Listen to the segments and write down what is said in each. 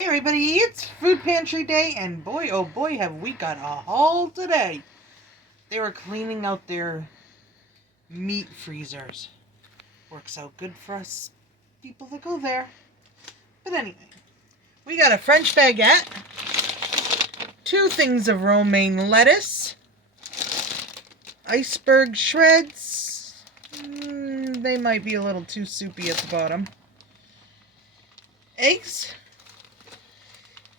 Hey everybody, it's Food Pantry Day, and boy oh boy have we got a haul today. They were cleaning out their meat freezers. Works out good for us people that go there. But anyway, we got a French baguette, two things of romaine lettuce, iceberg shreds. They might be a little too soupy at the bottom. Eggs,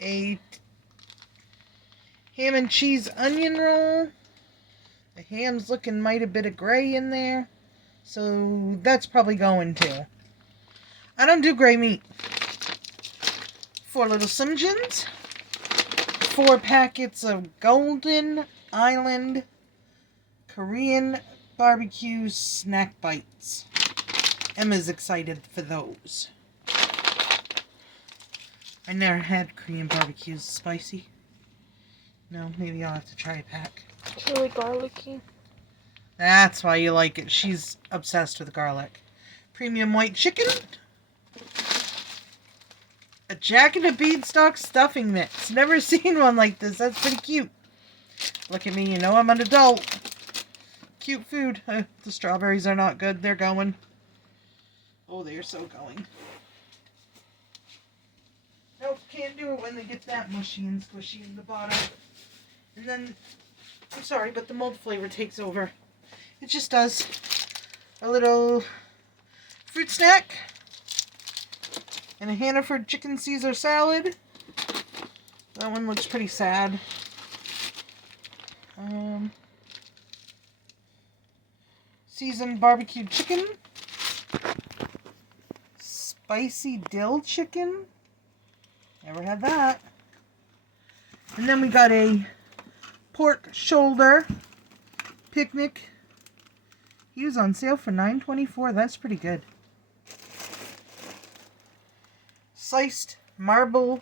a ham and cheese onion roll. The ham's looking might a bit of gray in there, so that's probably going too. I don't do gray meat. 4 little Slim Jims, 4 packets of Golden Island Korean barbecue snack bites. Emma's excited for those. I never had Korean barbecues. Spicy? No, maybe I'll have to try a pack. Chili garlicky. That's why you like it. She's obsessed with garlic. Premium white chicken. A Jack and a Beanstalk stuffing mix. Never seen one like this. That's pretty cute. Look at me, you know I'm an adult. Cute food. The strawberries are not good. They're going. Oh, they're so going. Nope, can't do it when they get that mushy and squishy in the bottom. And then, I'm sorry, but the mold flavor takes over. It just does. A little fruit snack. And a Hannaford chicken Caesar salad. That one looks pretty sad. Seasoned barbecue chicken. Spicy dill chicken. Never had that. And then we got a pork shoulder picnic. He was on sale for $9.24. That's pretty good. Sliced marble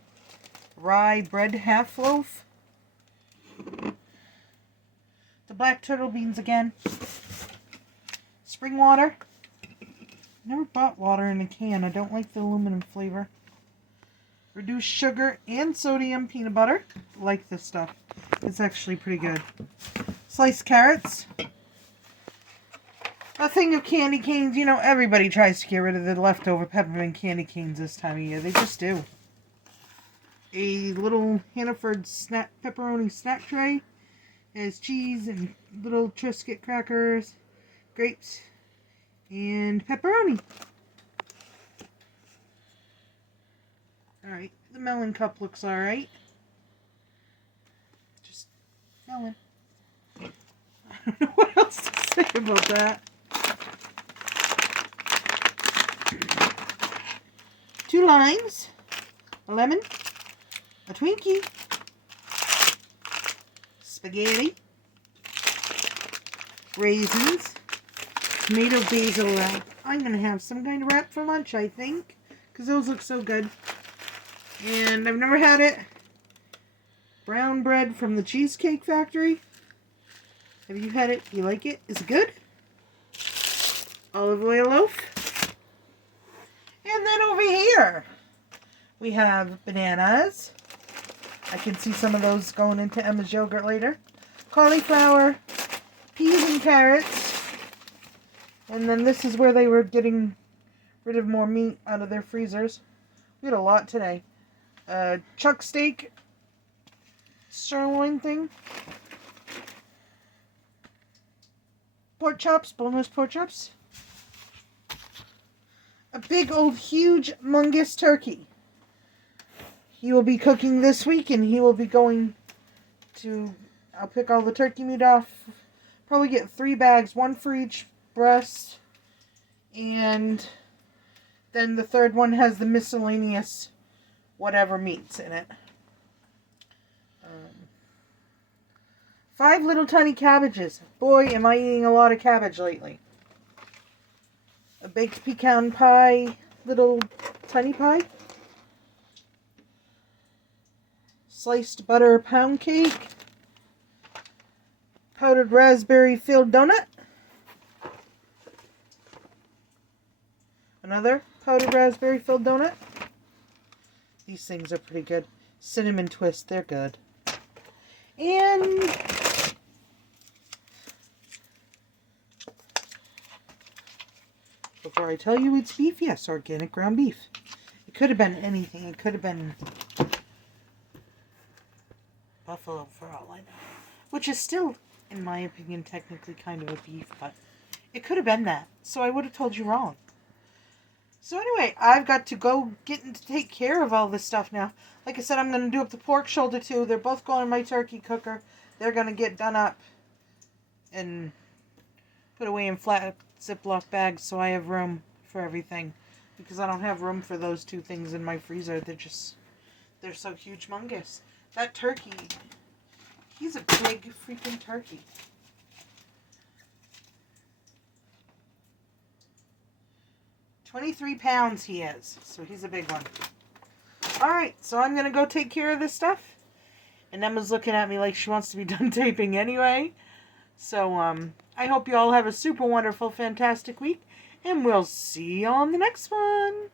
rye bread half loaf. The black turtle beans again. Spring water. Never bought water in a can. I don't like the aluminum flavor. Reduced sugar and sodium peanut butter. Like this stuff. It's actually pretty good. Sliced carrots. A thing of candy canes. You know, everybody tries to get rid of the leftover peppermint candy canes this time of year. They just do. A little Hannaford pepperoni snack tray. It has cheese and little Triscuit crackers, grapes, and pepperoni. Alright, the melon cup looks alright. Just melon. I don't know what else to say about that. 2 limes, a lemon, a Twinkie, spaghetti, raisins, tomato basil wrap. I'm going to have some kind of wrap for lunch, I think, because those look so good. And I've never had it. Brown bread from the Cheesecake Factory. Have you had it? You like it? Is it good? Olive oil loaf. And then over here, we have bananas. I can see some of those going into Emma's yogurt later. Cauliflower, peas and carrots. And then this is where they were getting rid of more meat out of their freezers. We had a lot today. Chuck steak, sirloin thing. Pork chops, boneless pork chops. A big old huge mungus turkey. He will be cooking this week, and he will be going to, I'll pick all the turkey meat off. Probably get 3 bags, 1 for each breast. And then the third one has the miscellaneous whatever meats in it. 5 little tiny cabbages. Boy, am I eating a lot of cabbage lately. A baked pecan pie, little tiny pie. Sliced butter pound cake. Powdered raspberry filled donut. Another powdered raspberry filled donut. These things are pretty good. Cinnamon twist, they're good. And before I tell you it's beef, yes, organic ground beef. It could have been anything. It could have been buffalo for all I know. Which is still, in my opinion, technically kind of a beef, but it could have been that. So I would have told you wrong. So anyway, I've got to go get and take care of all this stuff now. Like I said, I'm going to do up the pork shoulder too. They're both going in my turkey cooker. They're going to get done up and put away in flat ziplock bags so I have room for everything. Because I don't have room for those two things in my freezer. They're so huge humongous. That turkey, he's a big freaking turkey. 23 pounds he is, so he's a big one. Alright, so I'm going to go take care of this stuff. And Emma's looking at me like she wants to be done taping anyway. So, I hope you all have a super wonderful, fantastic week. And we'll see you on the next one.